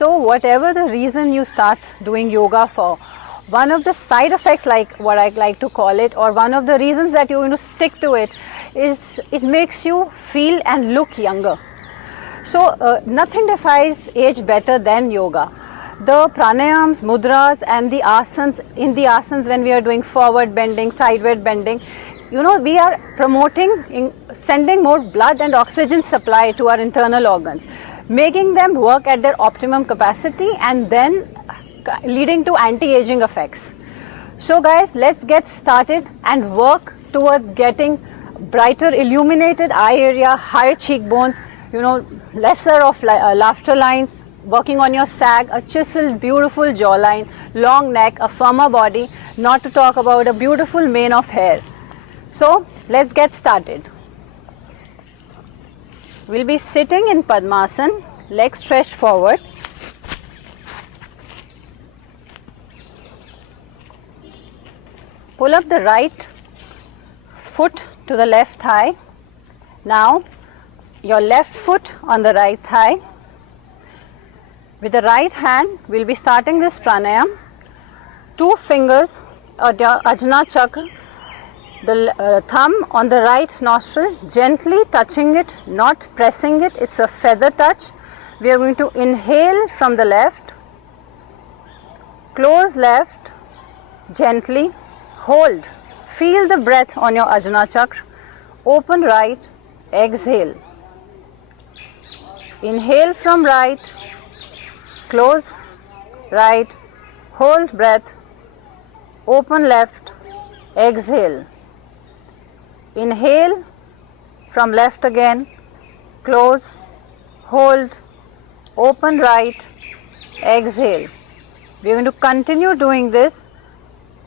So whatever the reason you start doing yoga for, one of the side effects, like what I like to call it, or one of the reasons that you're going to stick to it, is it makes you feel and look younger. So nothing defines age better than yoga. The pranayams, mudras and the asanas, in the asanas when we are doing forward bending, sideward bending, we are promoting, sending more blood and oxygen supply to our internal organs, making them work at their optimum capacity and then leading to anti-aging effects. So guys, let's get started and work towards getting brighter illuminated eye area, higher cheekbones, lesser of laughter lines, working on your sag, a chiseled beautiful jawline, long neck, a firmer body, not to talk about a beautiful mane of hair. So let's get started. We'll be sitting in Padmasana, legs stretched forward. Pull up the right foot to the left thigh. Now your left foot on the right thigh. With the right hand, we'll be starting this pranayam. 2 fingers at your Ajna chakra, the thumb on the right nostril, gently touching it, not pressing it, it's a feather touch. We are going to inhale from the left, close left, gently, hold, feel the breath on your Ajna chakra, open right, exhale. Inhale from right, close right, hold breath, open left, exhale. Inhale from left again, close, hold, open right, exhale. We are going to continue doing this.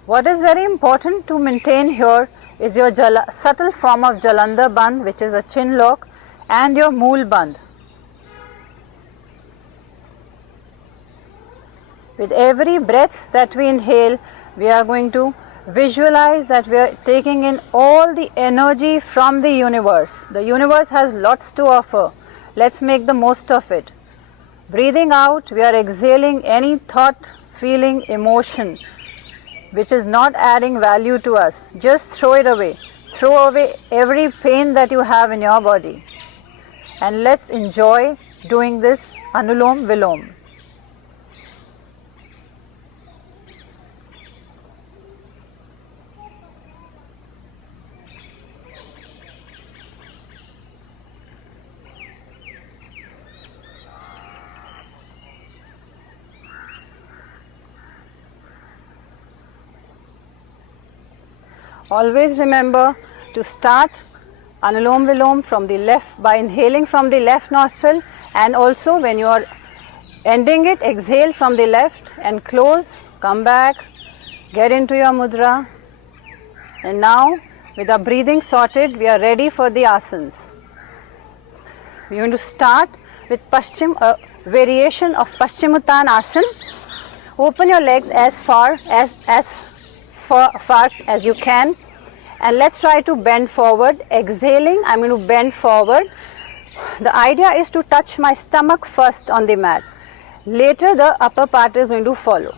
What is very important to maintain here is your subtle form of Jalandhar Bandh, which is a chin lock, and your Mool Bandh. With every breath that we inhale, we are going to visualize that we are taking in all the energy from the universe. The universe has lots to offer. Let's make the most of it. Breathing out, we are exhaling any thought, feeling, emotion which is not adding value to us. Just throw it away. Throw away every pain that you have in your body. And let's enjoy doing this Anulom Vilom. Always remember to start Anulom Vilom from the left by inhaling from the left nostril, and also when you are ending it, exhale from the left and close, come back, get into your mudra. And now with our breathing sorted, we are ready for the asanas. We are going to start with variation of Paschimottanasana. Open your legs as far as you can, and let's try to bend forward. Exhaling, I'm going to bend forward. The idea is to touch my stomach first on the mat. Later the upper part is going to follow.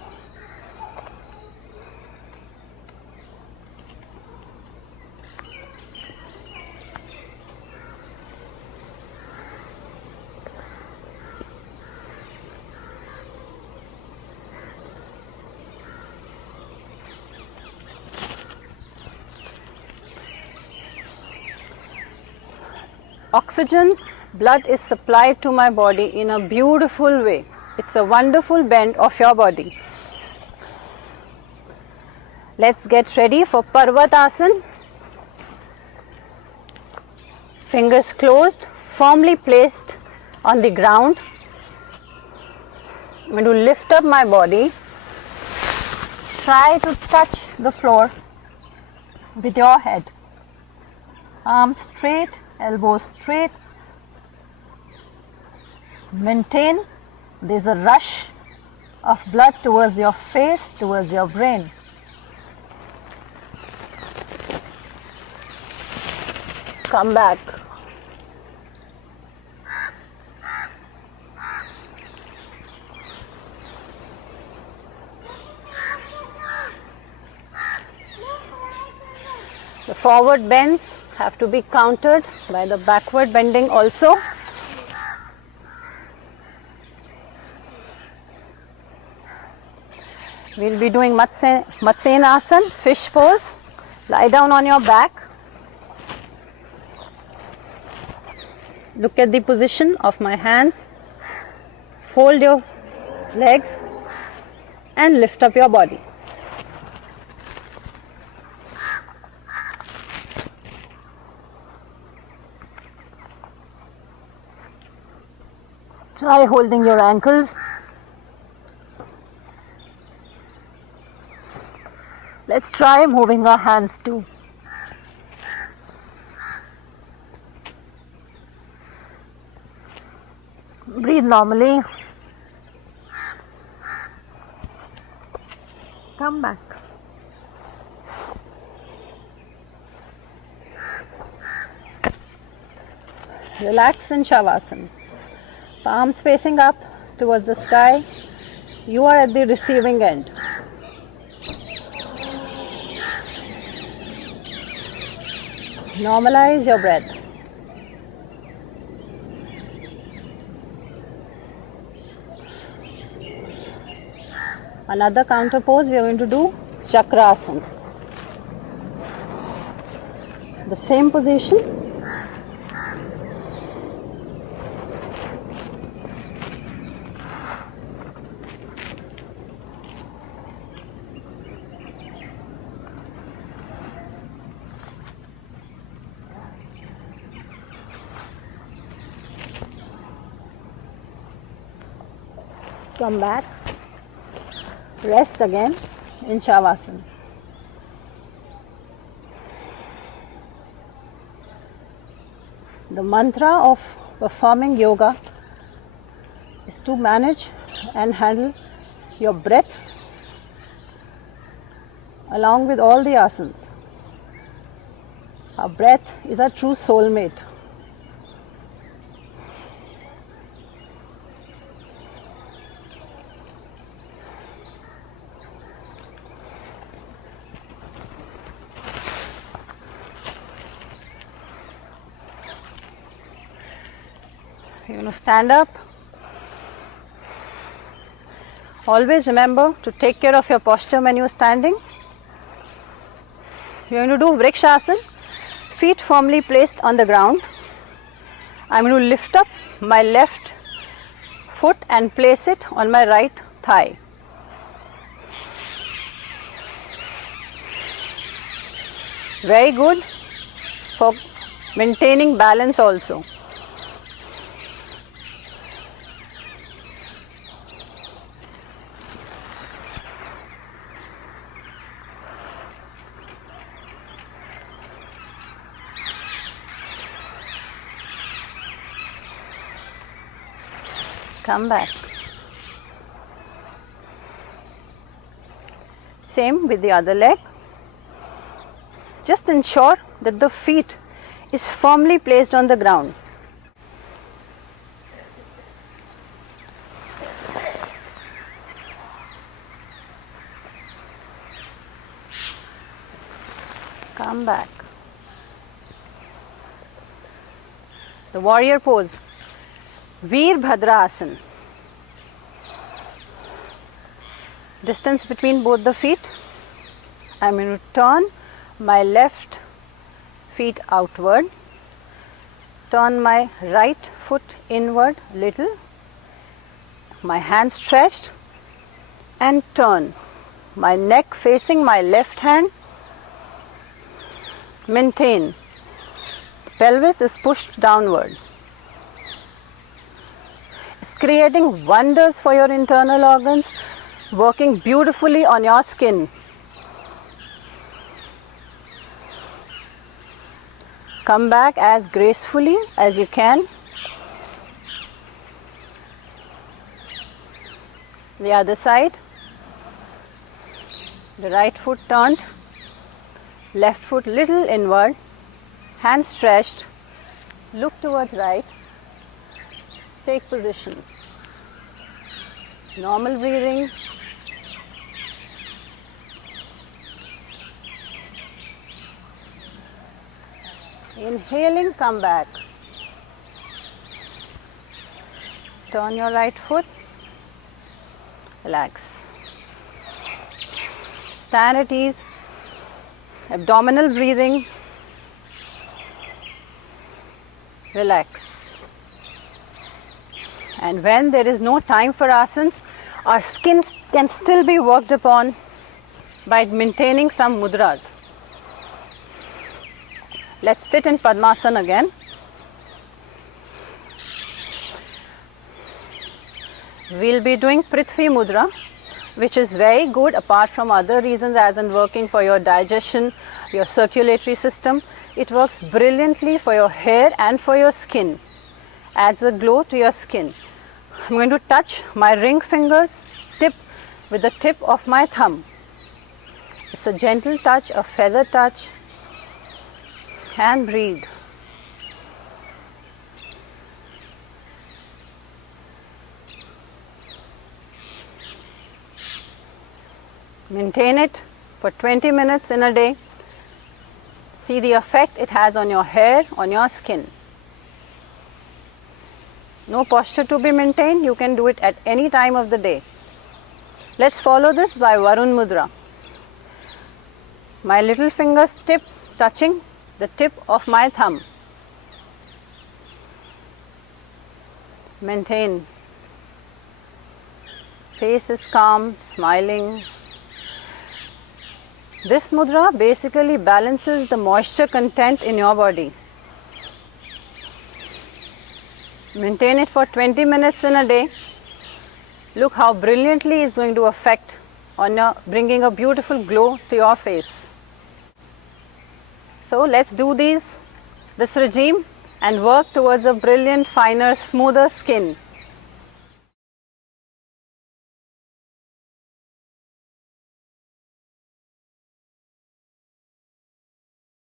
Oxygen, blood is supplied to my body in a beautiful way. It's a wonderful bend of your body. Let's get ready for Parvatasana. Fingers closed, firmly placed on the ground. I'm going to lift up my body. Try to touch the floor with your head. Arms straight, elbows straight. Maintain. There's a rush of blood towards your face, towards your brain. Come back. The forward bends have to be countered by the backward bending also. We'll be doing Matsenasana, fish pose. Lie down on your back. Look at the position of my hands. Fold your legs and lift up your body. Try holding your ankles. Let's try moving our hands too. Breathe normally. Come back. Relax in Shavasana. Palms facing up towards the sky. You are at the receiving end. Normalize your breath. Another counter pose we are going to do Chakrasana. The same position. Come back. Rest again in Shavasana. The mantra of performing yoga is to manage and handle your breath along with all the asanas. Our breath is our true soulmate. You're going to stand up. Always remember to take care of your posture when you're standing. You're going to do Vrikshasana, feet firmly placed on the ground. I'm going to lift up my left foot and place it on my right thigh. Very good for maintaining balance also. Come back. Same with the other leg. Just ensure that the feet is firmly placed on the ground. Come back. The warrior pose. Veerbhadrasana. Distance between both the feet. I am going to turn my left feet outward. Turn my right foot inward little. My hand stretched and turn. My neck facing my left hand. Maintain. Pelvis is pushed downward. Creating wonders for your internal organs, working beautifully on your skin. Come back as gracefully as you can. The other side. The right foot turned, left foot little inward, hand stretched, look towards right. Take position. Normal breathing. Inhaling, come back. Turn your right foot. Relax. Stand at ease. Abdominal breathing. Relax. And when there is no time for asanas, our skin can still be worked upon by maintaining some mudras. Let's sit in Padmasana again. We'll be doing Prithvi Mudra, which is very good apart from other reasons, as in working for your digestion, your circulatory system. It works brilliantly for your hair and for your skin. Adds a glow to your skin. I'm going to touch my ring fingers tip with the tip of my thumb. It's a gentle touch, a feather touch, and breathe. Maintain it for 20 minutes in a day. See the effect it has on your hair, on your skin. No posture to be maintained. You can do it at any time of the day. Let's follow this by Varun Mudra. My little fingers tip touching the tip of my thumb. Maintain. Face is calm, smiling. This mudra basically balances the moisture content in your body. Maintain it for 20 minutes in a day. Look how brilliantly it's going to affect on your, bringing a beautiful glow to your face. So let's do this regime and work towards a brilliant, finer, smoother skin.